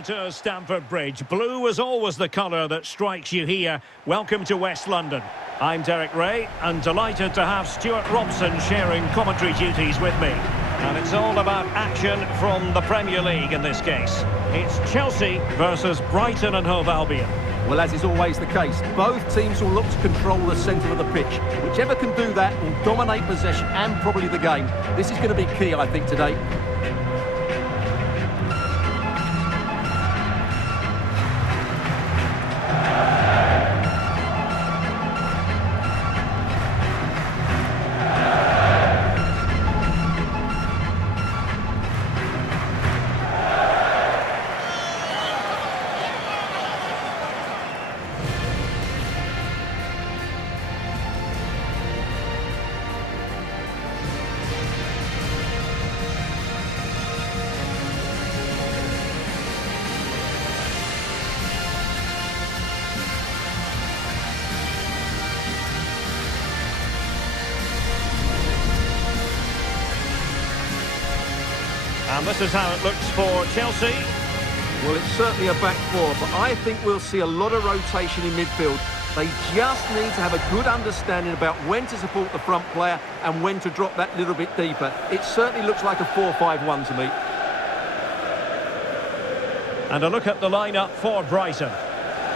welcome to Stamford Bridge. Blue is always the colour that strikes you here. Welcome to West London. I'm Derek Ray, and delighted to have Stuart Robson sharing commentary duties with me. And it's all about action from the Premier League in this case. It's Chelsea versus Brighton and Hove Albion. Well, as is always the case, both teams will look to control the centre of the pitch. Whichever can do that will dominate possession and probably the game. This is going to be key, I think, today. And this is how it looks for Chelsea. Well, it's certainly a back four, but I think we'll see a lot of rotation in midfield. They just need to have a good understanding about when to support the front player and when to drop that little bit deeper. It certainly looks like a 4-5-1 to me. And a look at the lineup for Brighton.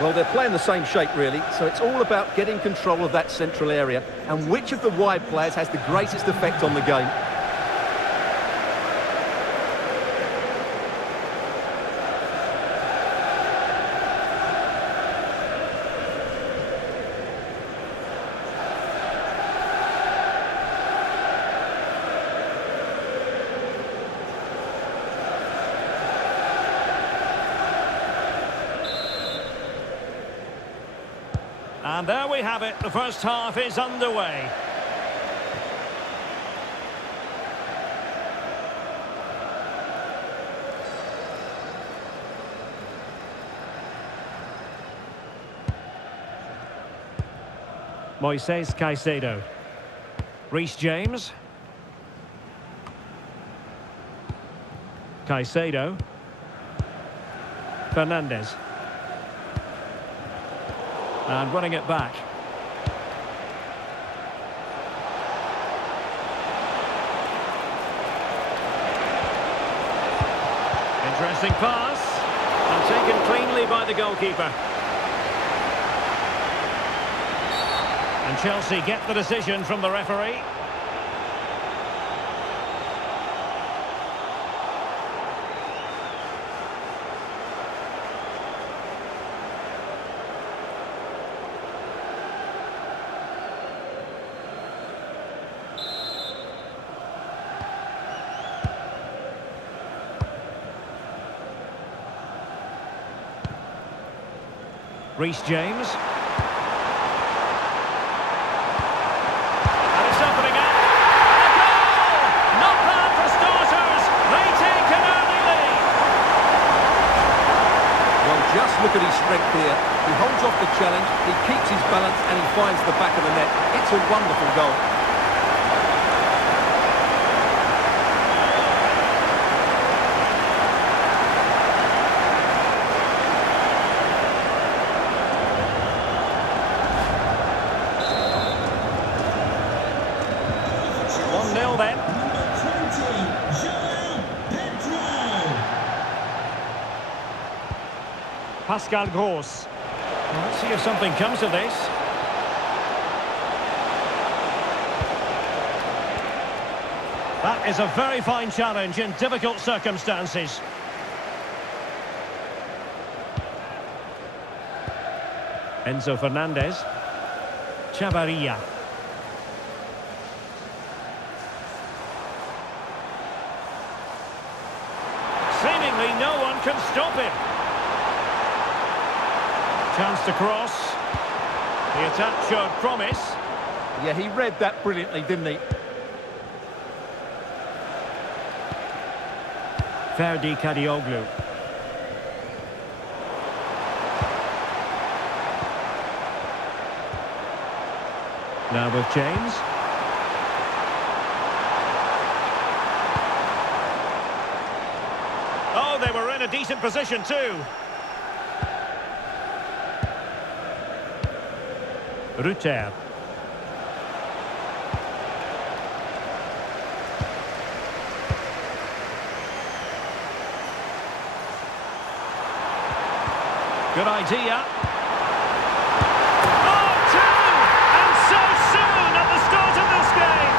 Well, they're playing the same shape, really, so it's all about getting control of that central area and which of the wide players has the greatest effect on the game. And there we have it, the first half is underway. Moises Caicedo. Reece James. Caicedo. Fernandes. And running it back. Interesting pass. And taken cleanly by the goalkeeper. And Chelsea get the decision from the referee. Reece James. And it's opening up. A goal! Not bad for starters. They take an early lead. Well, just look at his strength here. He holds off the challenge, he keeps his balance and he finds the back of the net. It's a wonderful goal. Then. Pascal Gross. Well, let's see if something comes of this. That is a very fine challenge in difficult circumstances. Enzo Fernandez. Chavarria. Seemingly no one can stop him. Chance to cross. The attack showed promise. Yeah, he read that brilliantly, didn't he? Ferdi Kadioglu. Now with James. Oh, they were in a decent position too. Rutter. Good idea. Oh, two! And so soon at the start of this game.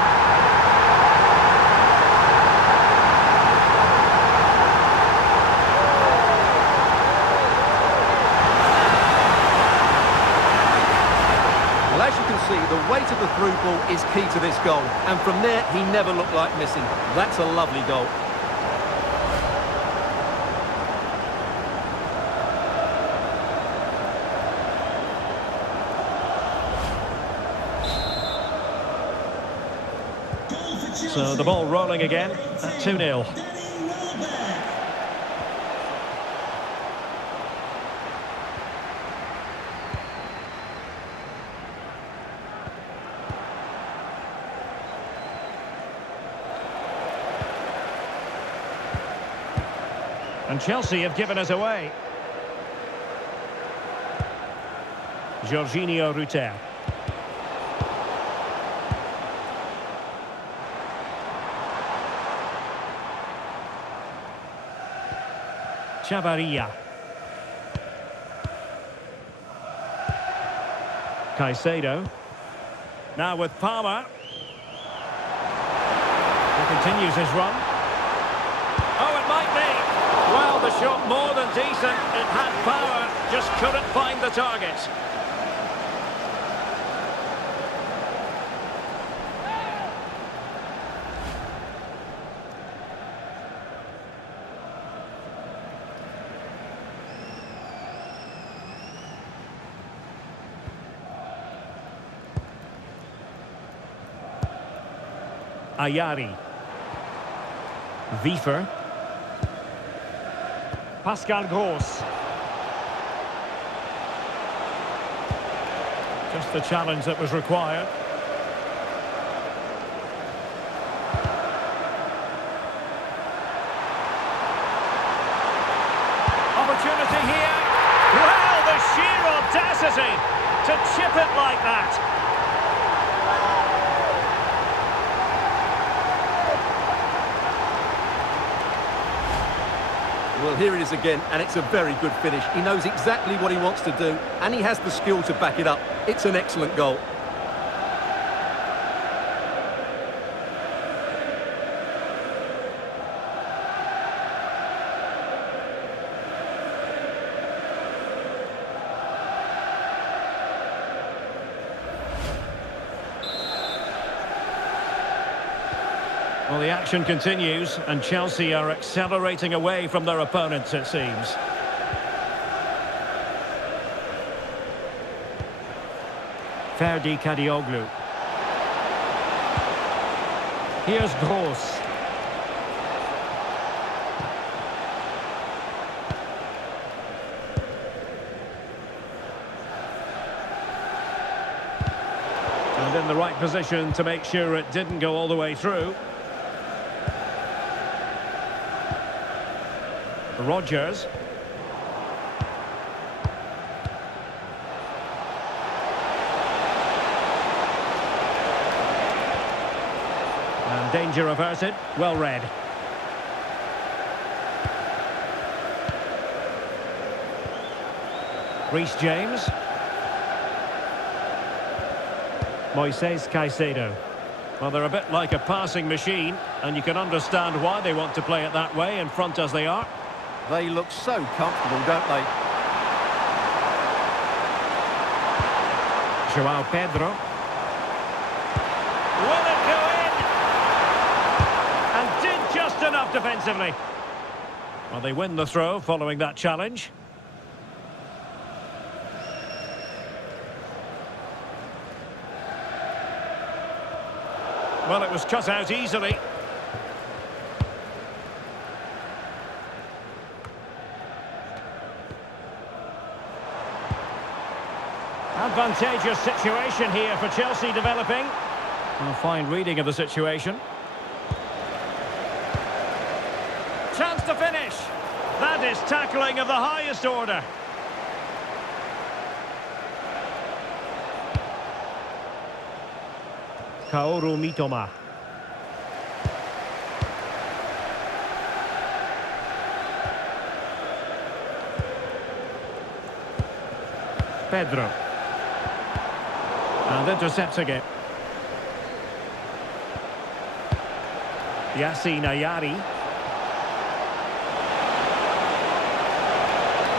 Well, as you can see, the weight of the through ball is key to this goal. And from there, he never looked like missing. That's a lovely goal. So the ball rolling again at 2-0. And Chelsea have given us away. Jorginho Rutter. Chavarria. Caicedo. Now with Palmer. He continues his run. Oh, it might be. Well, the shot more than decent. It had power, just couldn't find the target. Ayari. Wiefer. Pascal Gross. Just the challenge that was required. Opportunity here. Well, the sheer audacity to chip it like that. Well, here it is again, and it's a very good finish. He knows exactly what he wants to do, and he has the skill to back it up. It's an excellent goal. Well, the action continues, and Chelsea are accelerating away from their opponents, it seems. Ferdi Kadioglu. Here's Gross. And in the right position to make sure it didn't go all the way through. Rodgers. And danger averted. Well read. Reece James. Moises Caicedo. Well, they're a bit like a passing machine, and you can understand why they want to play it that way, in front as they are. They look so comfortable, don't they? Joao Pedro. Will it go in? And did just enough defensively. Well, they win the throw following that challenge. Well, it was cut out easily. Advantageous situation here for Chelsea developing. A fine reading of the situation. Chance to finish. That is tackling of the highest order. Kaoru Mitoma. Pedro. And intercepts again. Yassine Ayari.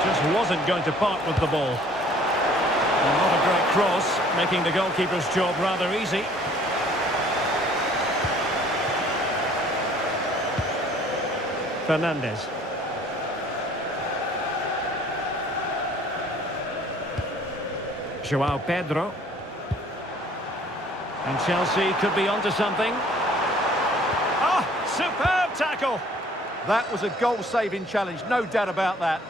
Just wasn't going to part with the ball. And not a great cross, making the goalkeeper's job rather easy. Fernandez. João Pedro. And Chelsea could be onto something. Ah, superb tackle! That was a goal-saving challenge, no doubt about that.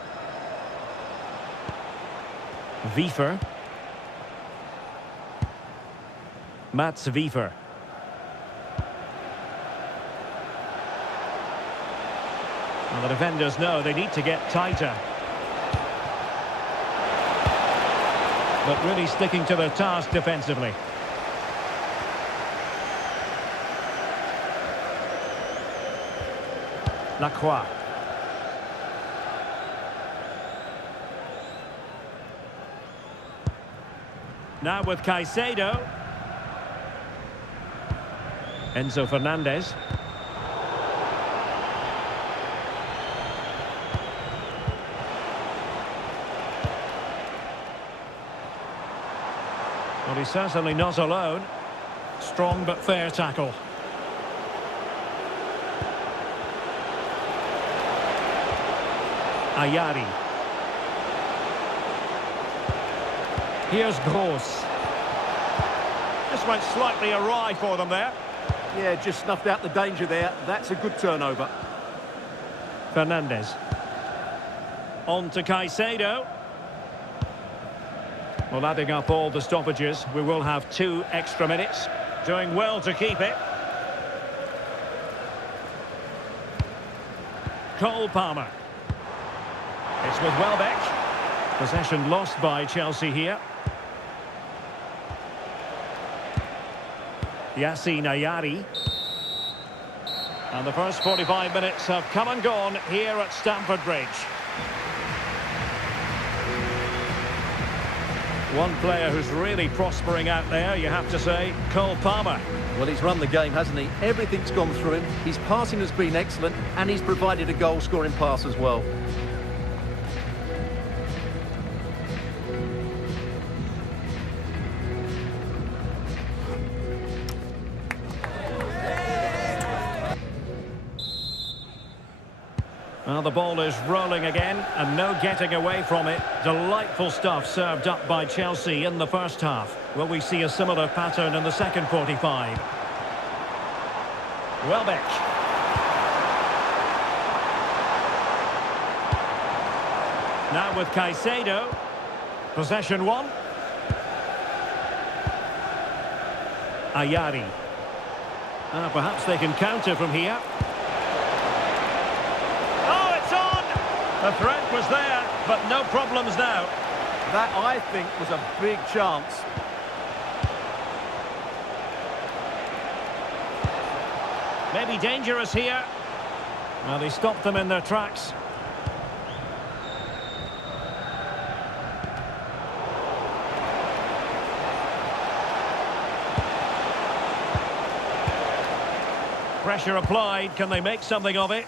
Wiefer. Mats Wiefer. Well, the defenders know they need to get tighter. But really sticking to their task defensively. Lacroix. Now with Caicedo. Enzo Fernandez. Well, he's certainly not alone. Strong but fair tackle. Ayari. Here's Gross. This went slightly awry for them there. Yeah, just snuffed out the danger there. That's a good turnover. Fernandez. On to Caicedo. Well, adding up all the stoppages, we will have 2 extra minutes. Doing well to keep it. Cole Palmer. It's with Welbeck. Possession lost by Chelsea here. Yassine Ayari. And the first 45 minutes have come and gone here at Stamford Bridge. One player who's really prospering out there, you have to say, Cole Palmer. Well, he's run the game, hasn't he? Everything's gone through him. His passing has been excellent, and he's provided a goal-scoring pass as well. Well, the ball is rolling again, and no getting away from it. Delightful stuff served up by Chelsea in the first half. Will we see a similar pattern in the second 45? Welbeck. Now with Caicedo. Possession 1. Ayari. Perhaps they can counter from here. The threat was there, but no problems now. That, I think, was a big chance. Maybe dangerous here. Well, he stopped them in their tracks. Pressure applied. Can they make something of it?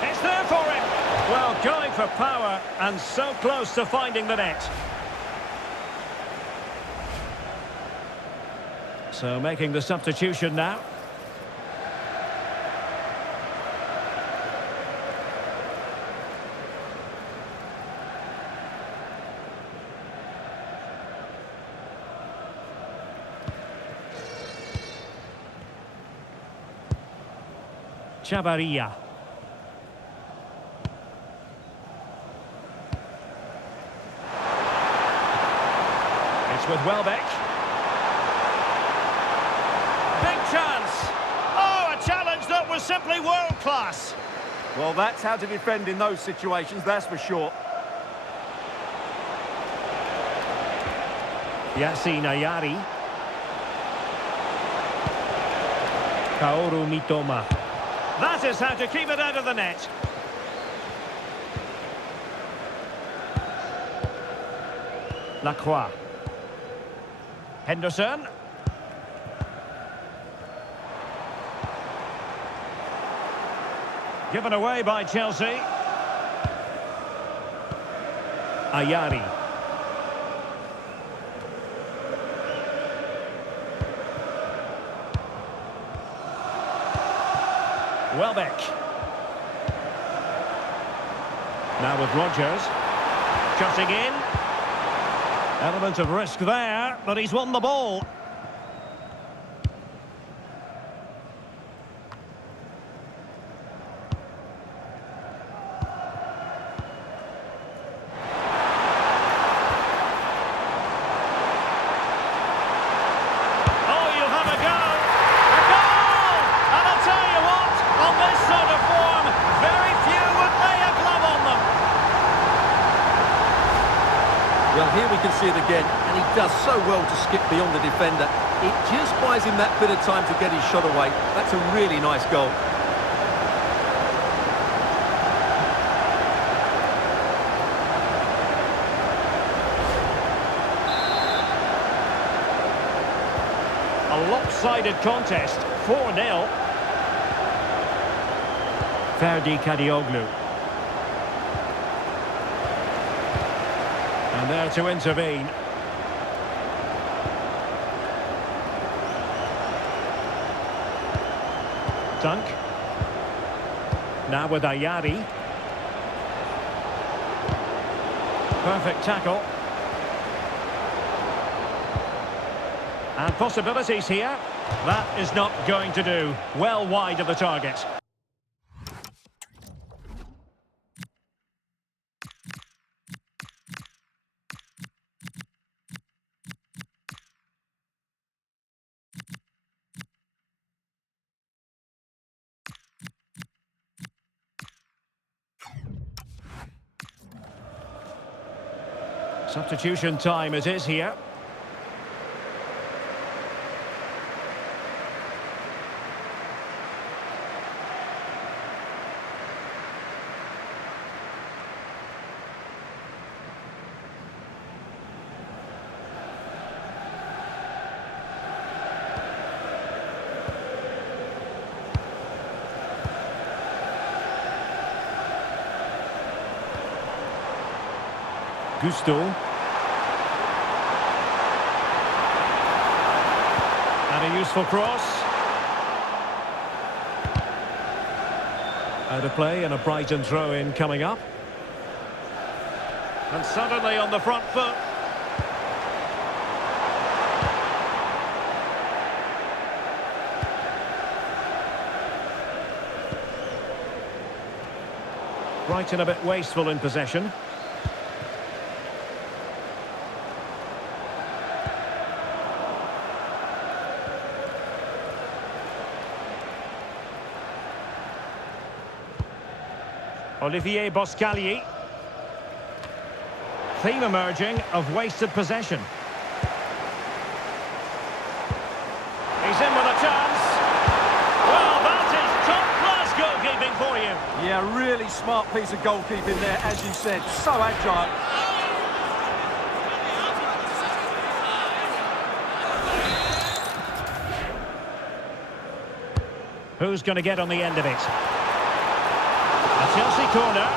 It's there for him. Well, going for power and so close to finding the net. So making the substitution now. Chavarria. With Welbeck. Big chance. Oh, a challenge that was simply world class. Well, that's how to defend in those situations, that's for sure. Yasin Ayari. Kaoru Mitoma. That is how to keep it out of the net. Lacroix. Henderson. Given away by Chelsea. Ayari. Welbeck. Now with Rodgers. Cutting in. Element of risk there, but he's won the ball. Well, here we can see it again, and he does so well to skip beyond the defender. It just buys him that bit of time to get his shot away. That's a really nice goal. A lopsided contest, 4-0. Ferdi Kadioglu. And there to intervene. Dunk. Now with Ayari. Perfect tackle. And possibilities here. That is not going to do. Well wide of the target. Substitution time it is here. Gusto. And a useful cross. Out of play and a Brighton throw-in coming up. And suddenly on the front foot. Brighton a bit wasteful in possession. Olivier Boscagli. Theme emerging of wasted possession. He's in with a chance. Well, that is top-class goalkeeping for you. Yeah, really smart piece of goalkeeping there, as you said. So agile. Who's going to get on the end of it? A Chelsea corner.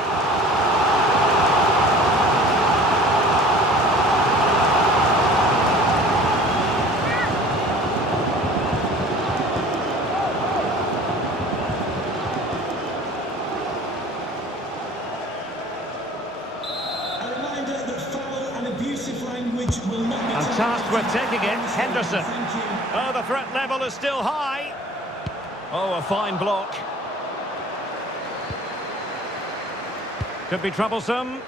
A reminder that foul and abusive language will not be And tasked with taking it, Henderson. Oh, the threat level is still high. Oh, a fine block. Could be troublesome.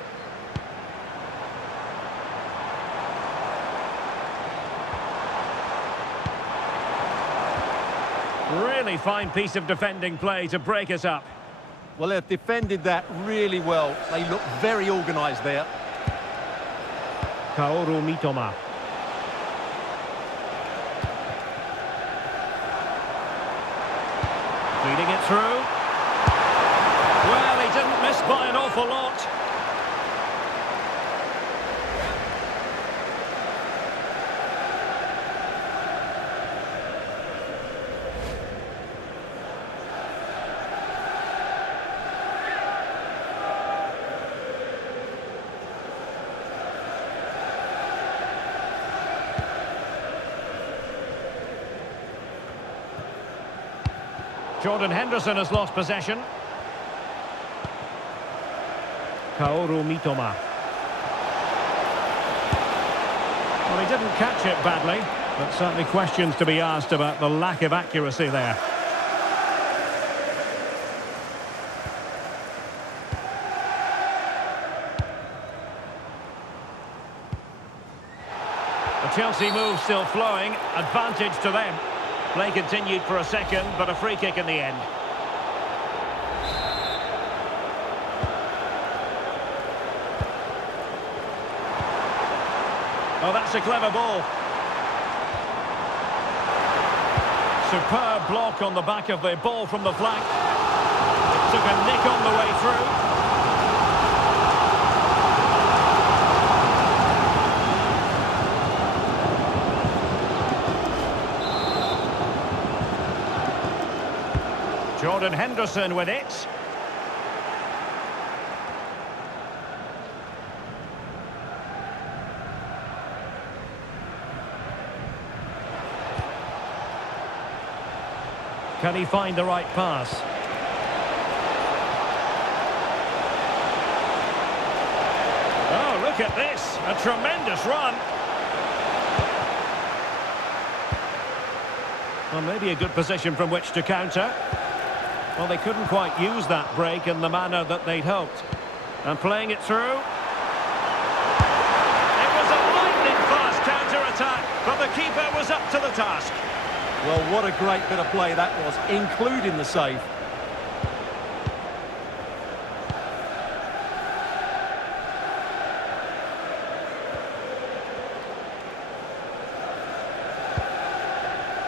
Really fine piece of defending play to break us up. Well, they've defended that really well. They look very organised there. Kaoru Mitoma. Feeding it through. Well, he didn't miss by an awful lot. Jordan Henderson has lost possession. Kaoru Mitoma. Well, he didn't catch it badly, but certainly questions to be asked about the lack of accuracy there. The Chelsea move still flowing, advantage to them. Play continued for a second, but a free kick in the end. Oh, that's a clever ball. Superb block on the back of the ball from the flank. It took a nick on the way through. Jordan Henderson with it. Can he find the right pass? Oh, look at this. A tremendous run. Well, maybe a good position from which to counter. Well, they couldn't quite use that break in the manner that they'd hoped. And playing it through. It was a lightning-fast counter-attack, but the keeper was up to the task. Well, what a great bit of play that was, including the save.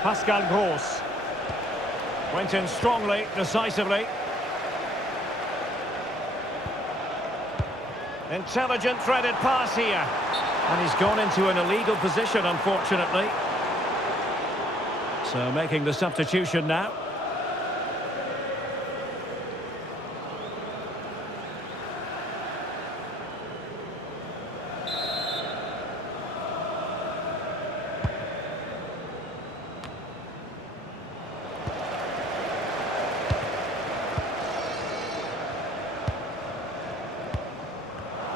Pascal Gross. Went in strongly, decisively. Intelligent threaded pass here. And he's gone into an illegal position, unfortunately. So making the substitution now.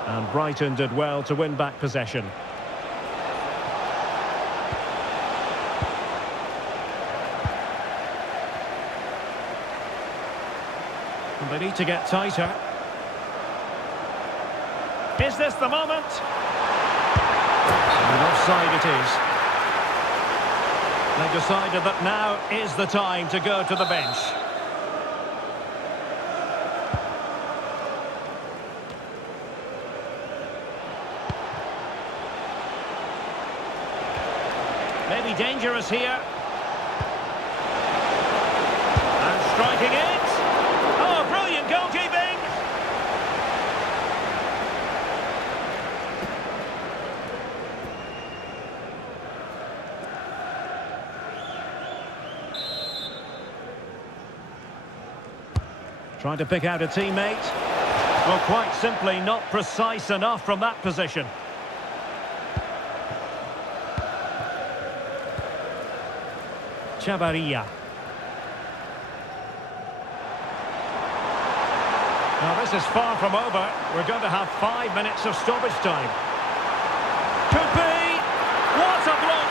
And Brighton did well to win back possession. And they need to get tighter. Is this the moment? And offside it is. They decided that now is the time to go to the bench. Maybe dangerous here. And striking it. Oh, brilliant goalkeeping. Trying to pick out a teammate. Well, quite simply not precise enough from that position. Chavarria. Now this is far from over. We're going to have 5 minutes of stoppage time. Could be. What a block!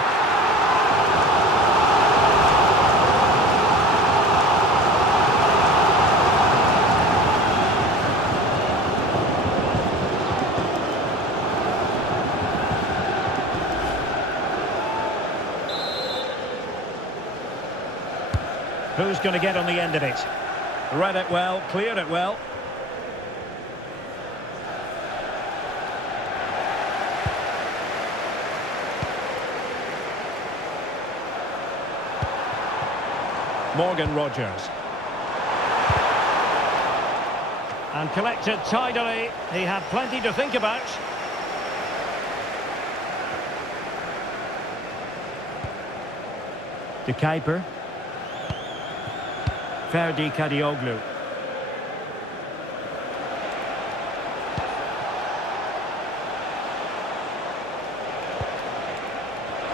Who's going to get on the end of it? Read it well, cleared it well. Morgan Rogers. And collected tidily. He had plenty to think about. De Kuiper. Ferdi Kadioglu.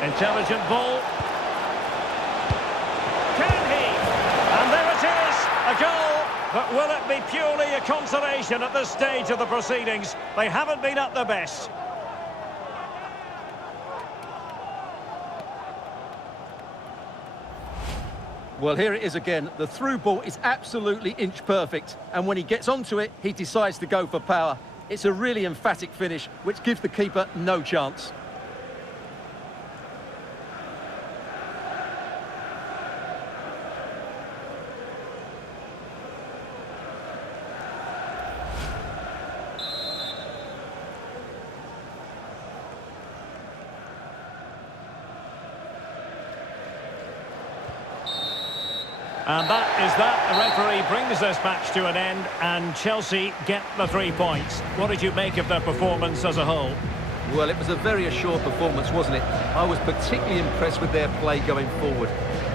Intelligent ball. Can he? And there it is, a goal. But will it be purely a consolation at this stage of the proceedings? They haven't been at their best. Well, here it is again. The through ball is absolutely inch perfect. And when he gets onto it, he decides to go for power. It's a really emphatic finish, which gives the keeper no chance. And that is that. The referee brings this match to an end, and Chelsea get the 3 points. What did you make of their performance as a whole? Well, it was a very assured performance, wasn't it? I was particularly impressed with their play going forward.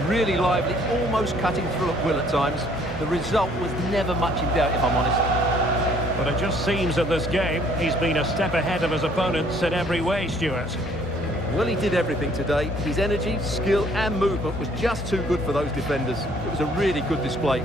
Really lively, almost cutting through at will at times. The result was never much in doubt, if I'm honest. But it just seems in this game he's been a step ahead of his opponents in every way, Stuart. Well, he did everything today. His energy, skill and movement was just too good for those defenders. It was a really good display.